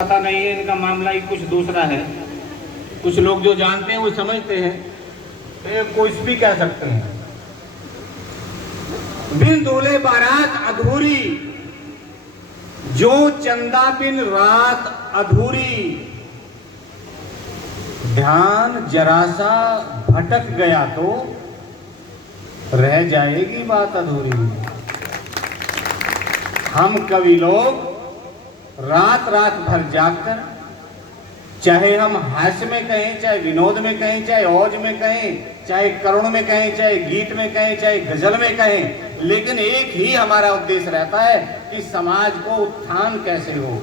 पता नहीं है, इनका मामला ही कुछ दूसरा है। कुछ लोग जो जानते हैं वो समझते हैं, तो कुछ भी कह सकते हैं। बिन दूल्हे बारात अधूरी, जो चंदा बिन रात अधूरी। ध्यान जरा सा भटक गया तो रह जाएगी बात अधूरी। हम कवि लोग रात रात भर जागकर, चाहे हम हास्य में कहें, चाहे विनोद में कहें, चाहे औज में कहें, चाहे करुण में कहें, चाहे गीत में कहें, चाहे गजल में कहें, लेकिन एक ही हमारा उद्देश्य रहता है कि समाज को उत्थान कैसे हो।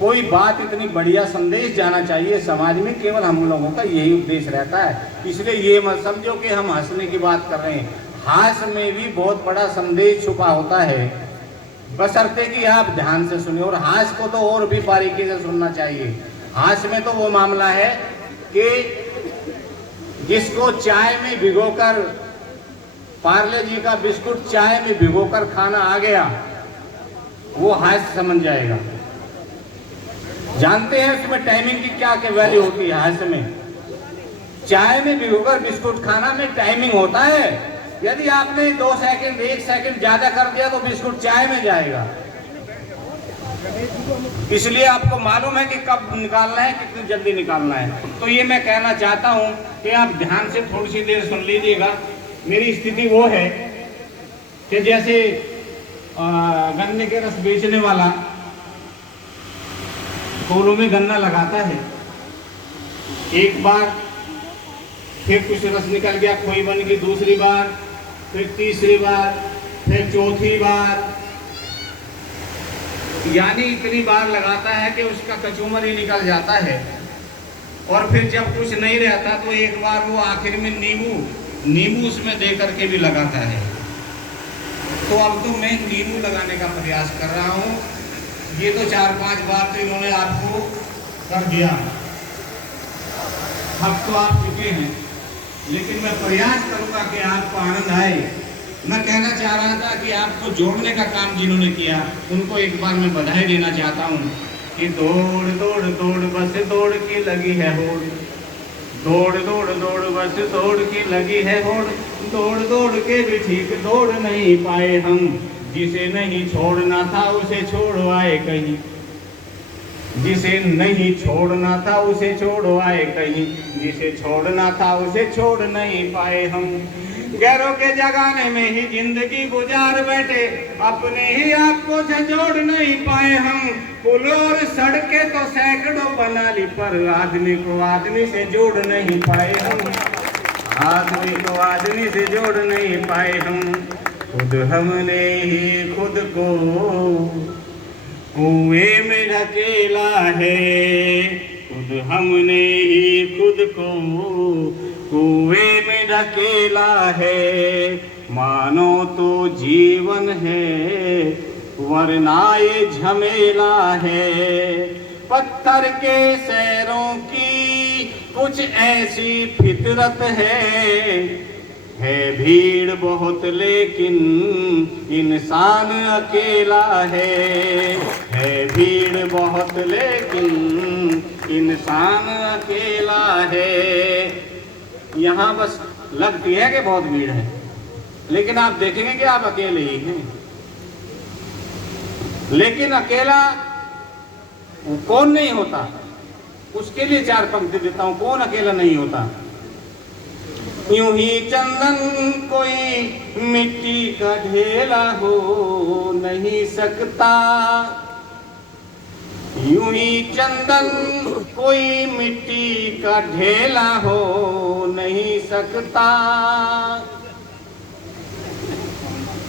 कोई बात इतनी बढ़िया संदेश जाना चाहिए समाज में, केवल हम लोगों का यही उद्देश्य रहता है। इसलिए ये मत समझो कि हम हंसने की बात कर रहे हैं। हास्य में भी बहुत बड़ा संदेश छुपा होता है, बशर्ते कि आप ध्यान से सुनिए। और हास्य को तो और भी बारीकी से सुनना चाहिए। हास्य में तो वो मामला है कि जिसको चाय में भिगोकर, पार्ले जी का बिस्कुट चाय में भिगोकर खाना आ गया, वो हास्य समझ जाएगा। जानते हैं उसमें टाइमिंग की क्या वैल्यू होती है? हास्य में चाय में भिगोकर बिस्कुट खाना में टाइमिंग होता है। यदि आपने 2 सेकंड 1 सेकंड ज्यादा कर दिया तो बिस्कुट चाय में जाएगा। इसलिए आपको मालूम है कि कब निकालना है, कितनी जल्दी निकालना है। तो ये मैं कहना चाहता हूं कि आप ध्यान से थोड़ी सी देर सुन लीजिएगा। मेरी स्थिति वो है कि जैसे गन्ने के रस बेचने वाला फूलों में गन्ना लगाता है, एक बार फिर कुछ रस निकल गया, खोई बन गई, दूसरी बार, फिर तीसरी बार, फिर चौथी बार, यानी इतनी बार लगाता है कि उसका कचूमर ही निकल जाता है। और फिर जब कुछ नहीं रहता तो एक बार वो आखिर में नींबू उसमें दे करके भी लगाता है। तो अब तो मैं नींबू लगाने का प्रयास कर रहा हूँ। ये तो 4-5 बार तो इन्होंने आपको कर दिया, अब तो आप चुके हैं, लेकिन मैं प्रयास करूंगा कि आपको आनंद आए। मैं कहना चाह रहा था कि आपको जोड़ने का काम जिन्होंने किया उनको एक बार मैं बधाई देना चाहता हूँ कि दौड़ दौड़ दौड़ बस दौड़ की लगी है होड़, दौड़ दौड़ दौड़ बस दौड़ की लगी है होड़, दौड़ दौड़ के भी ठीक दौड़ नहीं पाए हम, जिसे नहीं छोड़ना था उसे छोड़वाए कहीं, जिसे नहीं छोड़ना था उसे छोड़वाए कहीं, जिसे छोड़ना था उसे छोड़ नहीं पाए हम। गैरों के जगाने में ही जिंदगी गुजार बैठे, अपने ही आप को झंझोड़ नहीं पाए हम। पुल और सड़कें तो सैकड़ों बना ली, पर आदमी को आदमी से जोड़ नहीं पाए हम, आदमी को आदमी से जोड़ नहीं पाए हम। खुद हमने ही खुद को कुएं में ढकेला है, खुद हमने ही खुद को कुएं में ढकेला है। मानो तो जीवन है वरना ये झमेला है, पत्थर के सैरों की कुछ ऐसी फितरत है भीड़ बहुत लेकिन इंसान अकेला है भीड़ बहुत लेकिन इंसान अकेला है। यहाँ बस लगती है कि बहुत भीड़ है, लेकिन आप देखेंगे कि आप अकेले ही हैं। लेकिन अकेला कौन नहीं होता, उसके लिए 4 पंक्ति देता हूं। कौन अकेला नहीं होता? यूं ही चंदन कोई मिट्टी का ढेला हो नहीं सकता, यूं ही चंदन कोई मिट्टी का ढेला हो नहीं सकता,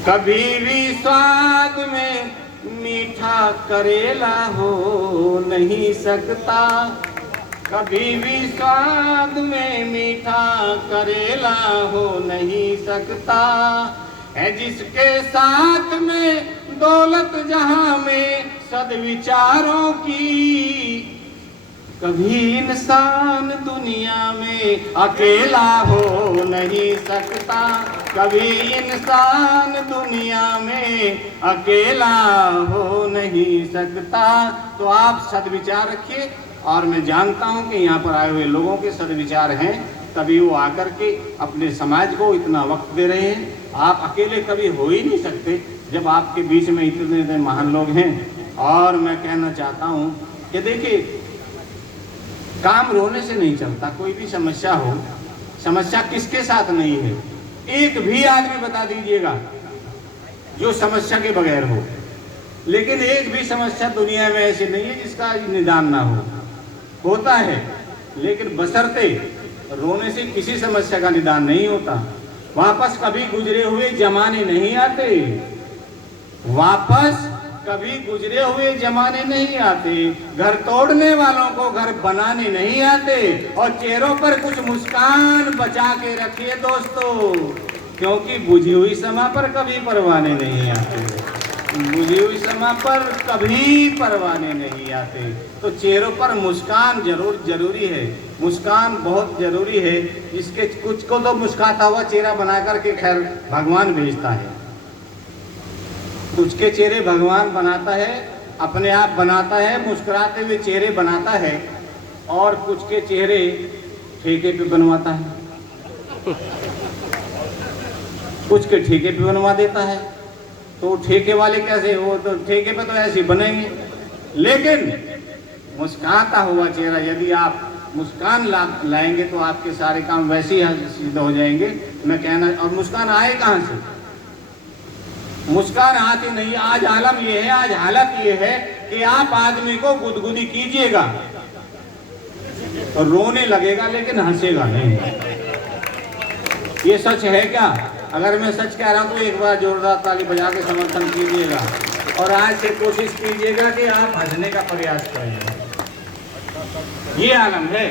कभी भी स्वाद में मीठा करेला हो नहीं सकता, कभी भी स्वाद में मीठा करेला हो नहीं सकता। है जिसके साथ में दौलत जहां में सदविचारों की, कभी इंसान दुनिया में अकेला हो नहीं सकता, कभी इंसान दुनिया में अकेला हो नहीं सकता। तो आप सद्विचार रखिए, और मैं जानता हूं कि यहाँ पर आए हुए लोगों के सद्विचार हैं, तभी वो आकर के अपने समाज को इतना वक्त दे रहे हैं। आप अकेले कभी हो ही नहीं सकते जब आपके बीच में इतने महान लोग हैं। और मैं कहना चाहता हूँ कि देखिए, काम रोने से नहीं चलता। कोई भी समस्या हो, समस्या किसके साथ नहीं है? एक भी आदमी बता दीजिएगा जो समस्या के बगैर हो, लेकिन एक भी समस्या दुनिया में ऐसी नहीं है जिसका निदान ना हो। होता है, लेकिन बशर्ते रोने से किसी समस्या का निदान नहीं होता। वापस कभी गुजरे हुए जमाने नहीं आते, वापस कभी गुजरे हुए जमाने नहीं आते। घर तोड़ने वालों को घर बनाने नहीं आते। और चेहरों पर कुछ मुस्कान बचा के रखिए दोस्तों, क्योंकि बुझी हुई समय पर कभी परवाने नहीं आते, बुझी हुई समय पर कभी परवाने नहीं आते। तो चेहरों पर मुस्कान जरूरी है, मुस्कान बहुत जरूरी है। इसके कुछ को तो मुस्कुराता हुआ चेहरा बना करके खैर भगवान भेजता है, कुछ के चेहरे भगवान बनाता है, अपने आप बनाता है, मुस्कुराते हुए चेहरे बनाता है, और कुछ के चेहरे ठेके पे बनवाता है, कुछ के ठेके पे बनवा देता है। तो ठेके वाले कैसे? वो तो ठेके पे तो ऐसे बनेंगे, लेकिन मुस्कुराता हुआ चेहरा यदि आप मुस्कान लाएंगे तो आपके सारे काम वैसे ही सिद्ध हो जाएंगे। मैं कहना, और मुस्कान आए कहाँ से? मुस्कान आती नहीं। आज आलम ये है, आज हालत ये है कि आप आदमी को गुदगुदी कीजिएगा तो रोने लगेगा, लेकिन हंसेगा नहीं। ये सच है क्या? अगर मैं सच कह रहा हूं तो एक बार जोरदार ताली बजा के समर्थन कीजिएगा, और आज से कोशिश कीजिएगा कि आप हंसने का प्रयास करें। ये आलम है,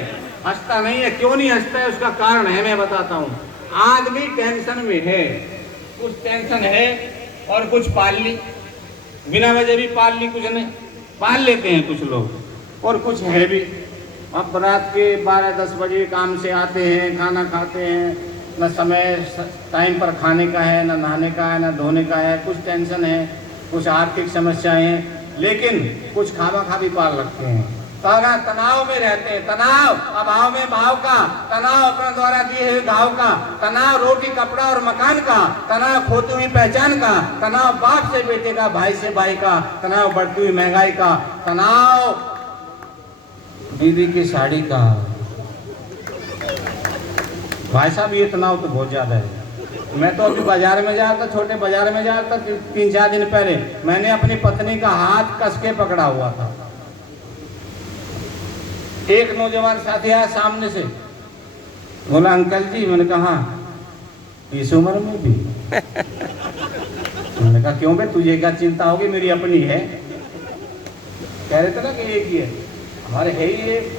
हंसता नहीं है। क्यों नहीं हंसता है? उसका कारण है, मैं बताता हूँ। आदमी टेंशन में है, कुछ टेंशन है, और कुछ पाल ली, बिना वजह भी पाल ली, कुछ नहीं पाल लेते हैं कुछ लोग, और कुछ है भी। अब रात के 12-10 बजे काम से आते हैं, खाना खाते हैं, न समय टाइम पर खाने का है, न नहाने का है, न धोने का है, कुछ टेंशन है, कुछ आर्थिक समस्याएं हैं, लेकिन कुछ खामा खा भी पाल रखते हैं। तनाव में रहते हैं, तनाव अभाव में भाव का, तनाव अपने द्वारा दिए हुए घाव का, तनाव रोटी कपड़ा और मकान का, तनाव खोती हुई पहचान का, तनाव बाप से बेटे का, भाई से भाई का, तनाव बढ़ती हुई महंगाई का, तनाव बीवी की साड़ी का। भाई साहब, ये तनाव तो बहुत ज्यादा है। मैं तो अभी बाजार में जा रहा था, छोटे बाजार में जा रहा था, 3-4 दिन पहले मैंने अपनी पत्नी का हाथ कस के पकड़ा हुआ था। एक नौजवान साथी आया सामने से, बोला अंकल जी। मैंने कहा इस उम्र में भी? मैंने कहा क्यों बे, तुझे क्या चिंता होगी, मेरी अपनी है। कह रहे थे ना कि एक ही है, हमारे है ही एक,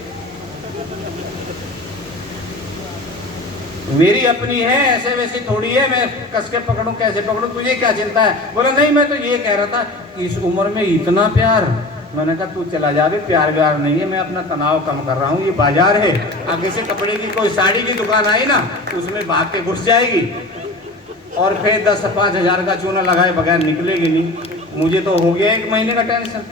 मेरी अपनी है, ऐसे वैसे थोड़ी है, मैं कस के पकड़ूं, कैसे पकड़ूं, तुझे क्या चिंता है? बोला नहीं, मैं तो ये कह रहा था इस उम्र में इतना प्यार। मैंने कहा तू चला जा बे, प्यार व्यार नहीं है, मैं अपना तनाव कम कर रहा हूँ। ये बाजार है, आगे से कपड़े की कोई साड़ी की दुकान आई ना, उसमें भाग के घुस जाएगी, और फिर 10-5 हजार का चूना लगाए बगैर निकलेगी नहीं। मुझे तो हो गया 1 महीने का टेंशन,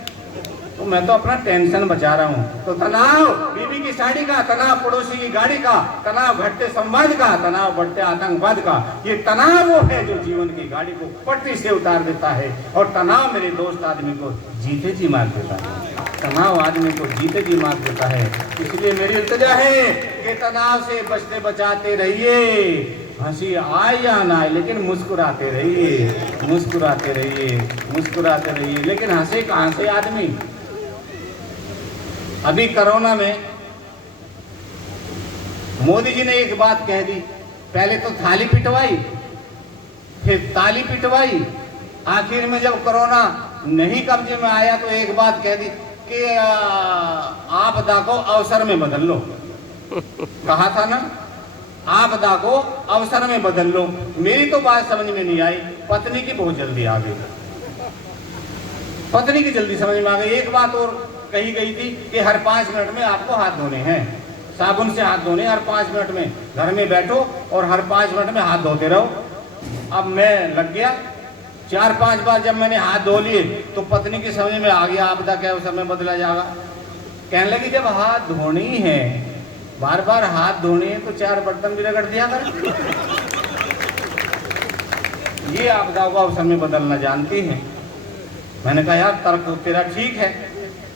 तो मैं तो अपना टेंशन बचा रहा हूँ। तो तनाव बीवी की साड़ी का, तनाव पड़ोसी की गाड़ी का, तनाव घटते संवाद का, तनाव बढ़ते आतंकवाद का, ये तनाव वो है जो जीवन की गाड़ी को पटरी से उतार देता है। और तनाव मेरे दोस्त आदमी को जीते जी मार देता है, तनाव आदमी को जीते जी मार देता है। इसलिए मेरी इल्तिजा है कि तनाव से बचते बचाते रहिए। हंसी आए या ना आए, लेकिन मुस्कुराते रहिए, मुस्कुराते रहिए, मुस्कुराते रहिए। लेकिन हंसे कहाँ से आदमी? अभी कोरोना में मोदी जी ने एक बात कह दी, पहले तो थाली पिटवाई, फिर ताली पिटवाई, आखिर में जब कोरोना नहीं कब्जे में आया तो एक बात कह दी कि आपदा को अवसर में बदल लो। कहा था ना, आपदा को अवसर में बदल लो। मेरी तो बात समझ में नहीं आई, पत्नी की बहुत जल्दी आ गई, पत्नी की जल्दी समझ में आ गई। एक बात और कही गई थी कि हर 5 मिनट में आपको हाथ धोने हैं, साबुन से हाथ धोने हर 5 मिनट में, घर में बैठो और हर 5 मिनट में हाथ धोते रहो। अब मैं लग गया, 4-5 बार जब मैंने हाथ धो लिए तो पत्नी की समझ में आ गया आपदा क्या उस समय बदला जाएगा। कहने लगी जब हाथ धोने ही है, बार बार हाथ धोने हैं तो 4 बर्तन भी रगड़ दिया कर। ये आपदा का उस समय बदलना जानती है। मैंने कहा यार तर्क तो तेरा ठीक है,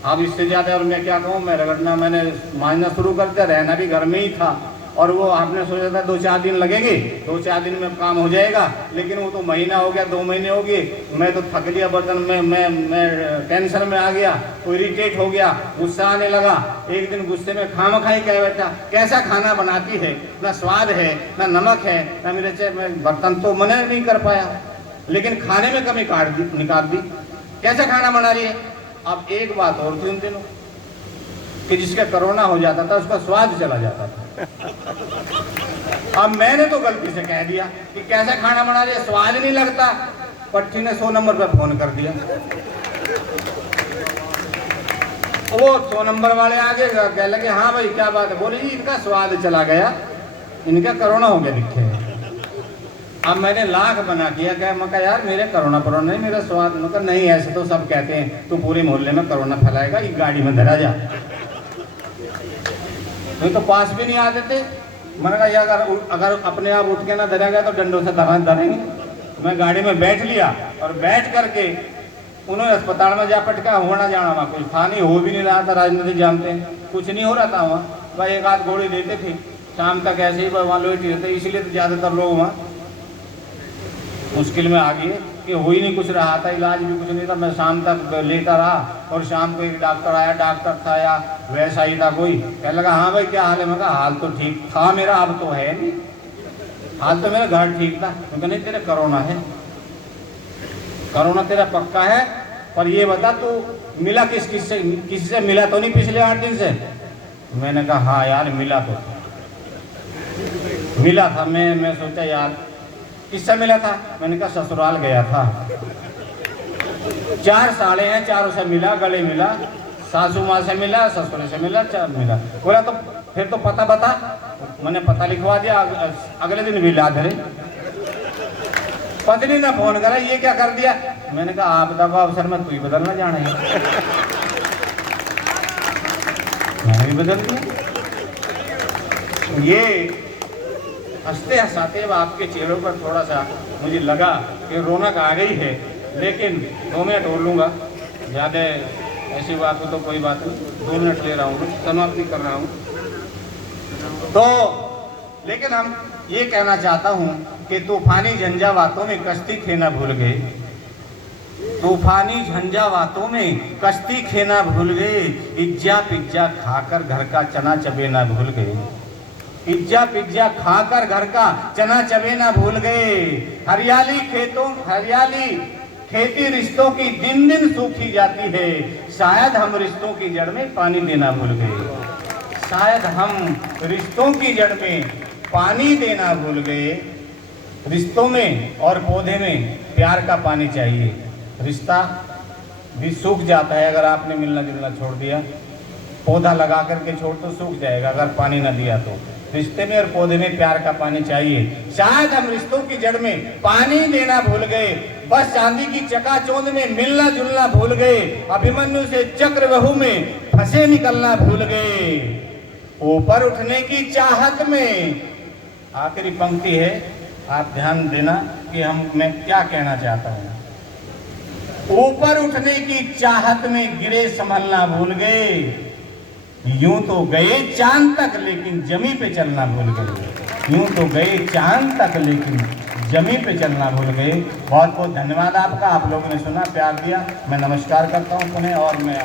अब इससे ज्यादा और मैं क्या कहूँ, मैं रगड़ना मैंने मांझना शुरू कर दिया, रहना भी घर में ही था और वो आपने सोचा था 2-4 दिन लगेंगे, 2-4 दिन में काम हो जाएगा, लेकिन वो तो महीना हो गया, 2 महीने हो गए। मैं तो थक गया बर्तन में, मैं टेंशन में आ गया, तो इरिटेट हो गया, गुस्सा आने लगा। एक दिन गुस्से में खामखाई कह बैठा, कैसा खाना बनाती है, ना स्वाद है ना नमक है ना मिर्च है। मैं बर्तन तो मना नहीं कर पाया, लेकिन खाने में कमी निकाल दी, कैसा खाना बना रही है। अब एक बात और थी उन दिनों कि जिसका कोरोना हो जाता था उसका स्वाद चला जाता था। अब मैंने तो गलती से कह दिया कि कैसा खाना बना रही है, स्वाद नहीं लगता। पट्टी ने 100 नंबर पे फोन कर दिया, वो 100 नंबर वाले आगे कह लगे हाँ भाई क्या बात है, बोले जी इनका स्वाद चला गया, इनका कोरोना हो गया दिखे। अब मैंने लाख बना किया, क्या मैं कहा यार मेरे कोरोना नहीं, मेरा स्वाद। मतलब नहीं ऐसे तो सब कहते हैं, तो पूरे मोहल्ले में कोरोना फैलाएगा, एक गाड़ी में धरा जा। नहीं तो पास भी नहीं आते थे। मैंने कहा यार अगर अपने आप उठ के ना धरा गया तो डंडों से धरेंगे। मैं गाड़ी में बैठ लिया और बैठ करके उन्होंने अस्पताल में जा पटका, होना जाना वहाँ कुछ था नहीं, हो भी नहीं रहा था, राजनीति जानते हैं, कुछ नहीं हो रहा था वहाँ। भाई 1 आध गोली देते थे, शाम तक ऐसे ही वहाँ लोग रहते, इसलिए तो ज़्यादातर लोग वहाँ मुश्किल में आ गए कि हो ही नहीं कुछ रहा था, इलाज भी कुछ नहीं था। मैं शाम तक लेता रहा और शाम को एक डॉक्टर आया, डॉक्टर था या वैसा ही था कोई, कहने लगा हाँ भाई क्या हाल है। मैं कहा हाल तो ठीक था मेरा, अब तो है नहीं, हाल तो मेरा घर ठीक था। मैं कहा नहीं तेरा कोरोना है, कोरोना तेरा पक्का है, पर ये बता तू मिला किसी से मिला तो नहीं पिछले 8 दिन से। मैंने कहा हाँ यार मिला तो मिला था। मैं सोचा यार किससे मिला था। मैंने कहा ससुराल गया था, 4 साले हैं, 4 से मिला, गले मिला, सासू माँ से मिला, ससुर से मिला, 4 मिला। बोला तो फिर तो पता बता। मैंने पता लिखवा दिया, अगले दिन भी ला धरे। पत्नी ने फोन करा ये क्या कर दिया। मैंने कहा आपदा का अवसर में तू ही बदलना जाना है, मैंने भी बदल दिया। ये हंसते हंसाते आपके चेहरों पर थोड़ा सा मुझे लगा कि रौनक आ गई है, लेकिन 2 मिनट और लूँगा, ज़्यादा ऐसी बात हो तो कोई बात नहीं, 2 मिनट ले रहा हूँ, समाप्ति कर रहा हूँ। तो लेकिन हम ये कहना चाहता हूँ कि तूफानी झंझावातों में कश्ती खेना भूल गए, तूफानी झंझावातों में कश्ती खेना भूल गए, इज्जा पिज्जा खाकर घर का चना चबेना भूल गए, पिज्जा पिज्जा खाकर घर का चना चबेना भूल गए। हरियाली खेती रिश्तों की दिन दिन सूखी जाती है, शायद हम रिश्तों की जड़ में पानी देना भूल गए, शायद हम रिश्तों की जड़ में पानी देना भूल गए। रिश्तों में और पौधे में प्यार का पानी चाहिए, रिश्ता भी सूख जाता है अगर आपने मिलना जुलना छोड़ दिया। पौधा लगा करके छोड़ तो सूख जाएगा अगर पानी न दिया तो। रिश्ते में और पौधे में प्यार का पानी चाहिए, शायद हम रिश्तों की जड़ में पानी देना भूल गए, बस चांदी की चकाचौंध में मिलना जुलना भूल गए, अभिमन्यु से चक्रव्यूह में फंसे निकलना भूल गए, ऊपर उठने की चाहत में। आखिरी पंक्ति है, आप ध्यान देना कि मैं क्या कहना चाहता हूँ। ऊपर उठने की चाहत में गिरे संभलना भूल गए, यूं तो गए चांद तक लेकिन जमी पे चलना भूल गए, यूं तो गए चांद तक लेकिन जमी पे चलना भूल गए। बहुत बहुत धन्यवाद आपका, आप लोगों ने सुना, प्यार दिया। मैं नमस्कार करता हूँ पुनः और मैं